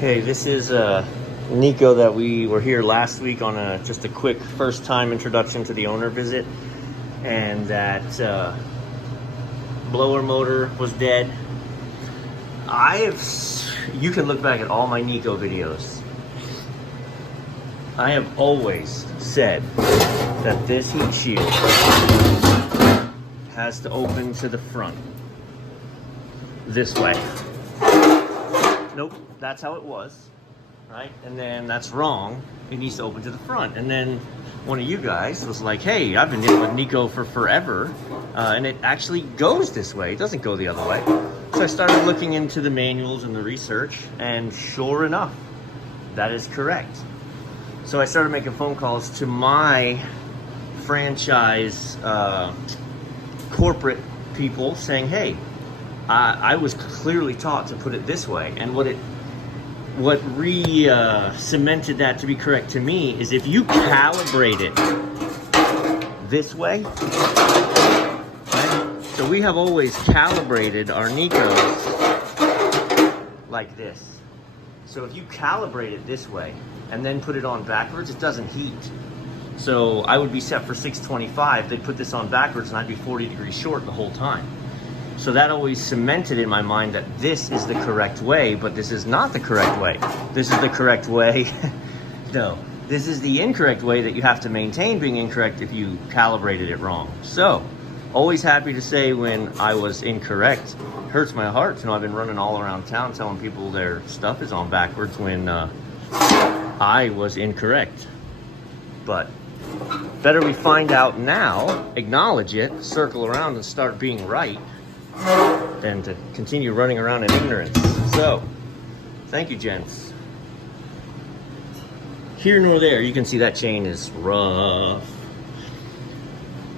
Okay, this is Nieco that we were here last week on just a quick first time introduction to the owner visit, and that blower motor was dead. You can look back at all my Nieco videos. I have always said that this heat shield has to open to the front this way. Nope, that's how it was, right? And then that's wrong. It needs to open to the front. And then one of you guys was like, hey, I've been dealing with Nieco for forever, and it actually goes this way. It doesn't go the other way. So I started looking into the manuals and the research, and sure enough, that is correct. So I started making phone calls to my franchise corporate people saying, hey, I was clearly taught to put it this way, and what cemented that to be correct to me is if you calibrate it this way, right? So we have always calibrated our Niecos like this. So if you calibrate it this way and then put it on backwards, it doesn't heat. So I would be set for 625, they'd put this on backwards and I'd be 40 degrees short the whole time. So that always cemented in my mind that this is the correct way, but this is not the correct way. This is the correct way. No, this is the incorrect way that you have to maintain being incorrect if you calibrated it wrong. So, always happy to say when I was incorrect. Hurts my heart to know I've been running all around town telling people their stuff is on backwards when I was incorrect. But better we find out now, acknowledge it, circle around and start being right, than to continue running around in ignorance. So, thank you, gents. Here nor there, you can see that chain is rough.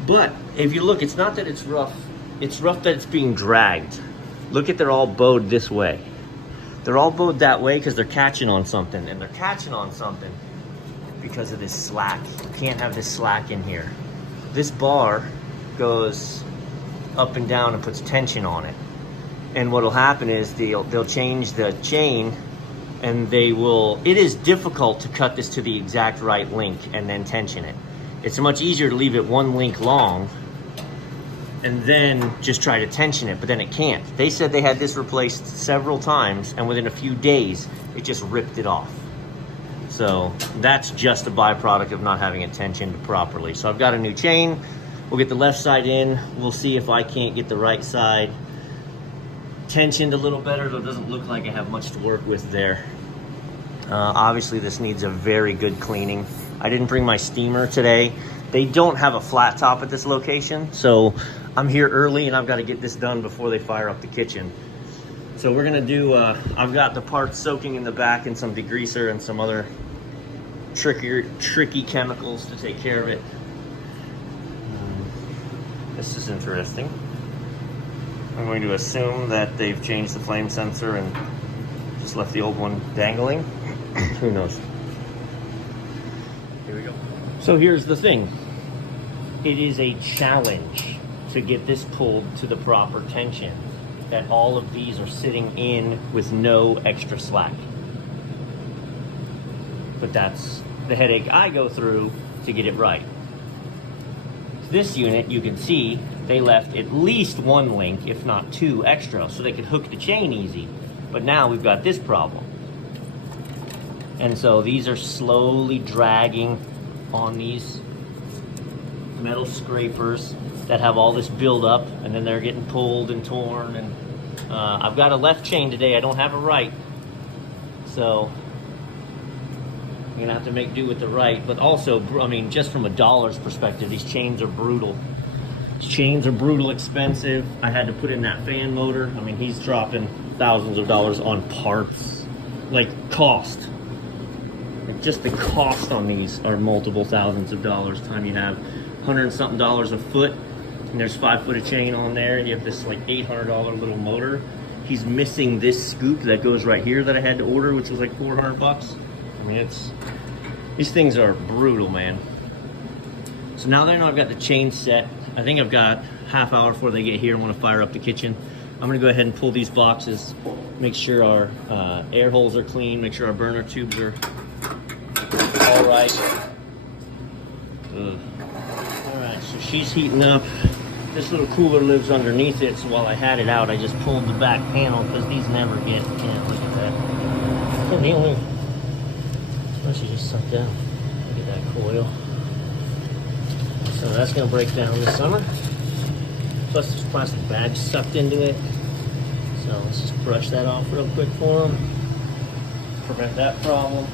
But if you look, it's not that it's rough that it's being dragged. Look at, they're all bowed this way. They're all bowed that way because they're catching on something, and they're catching on something because of this slack. You can't have this slack in here. This bar goes up and down and puts tension on it, and what will happen is they'll change the chain, and it is difficult to cut this to the exact right link and then tension it. It's much easier to leave it one link long and then just try to tension it, but then it can't. They said they had this replaced several times, and within a few days it just ripped it off. So that's just a byproduct of not having it tensioned properly. So I've got a new chain. We'll get the left side in. We'll see if I can't get the right side tensioned a little better, so it doesn't look like I have much to work with there. Obviously, this needs a very good cleaning. I didn't bring my steamer today. They don't have a flat top at this location, so I'm here early and I've got to get this done before they fire up the kitchen. So we're gonna do, I've got the parts soaking in the back and some degreaser and some other tricky chemicals to take care of it. This is interesting. I'm going to assume that they've changed the flame sensor and just left the old one dangling. Who knows? Here we go. So here's the thing. It is a challenge to get this pulled to the proper tension, that all of these are sitting in with no extra slack. But that's the headache I go through to get it right. This unit, you can see, they left at least one link, if not two extra, so they could hook the chain easy. But now we've got this problem. And so these are slowly dragging on these metal scrapers that have all this buildup, and then they're getting pulled and torn. And I've got a left chain today, I don't have a right. So I'm gonna have to make do with the right, but also, I mean, just from a dollar's perspective, these chains are brutal. These chains are brutal expensive. I had to put in that fan motor. I mean, he's dropping thousands of dollars on parts, like cost. Like just the cost on these are multiple thousands of dollars. Time you have $100 and something a foot, and there's 5 foot of chain on there, and you have this like $800 little motor. He's missing this scoop that goes right here that I had to order, which was like 400 bucks. I mean, these things are brutal, man. So now that I know I've got the chain set, I think I've got half hour before they get here and want to fire up the kitchen. I'm gonna go ahead and pull these boxes, make sure our air holes are clean, make sure our burner tubes are all right. All right, so she's heating up. This little cooler lives underneath it, so while I had it out, I just pulled the back panel because these never get, yeah, look at that. And the only, oh, she just sucked down. Look at that coil. So that's gonna break down this summer. Plus there's plastic bags sucked into it. So let's just brush that off real quick for them. Prevent that problem.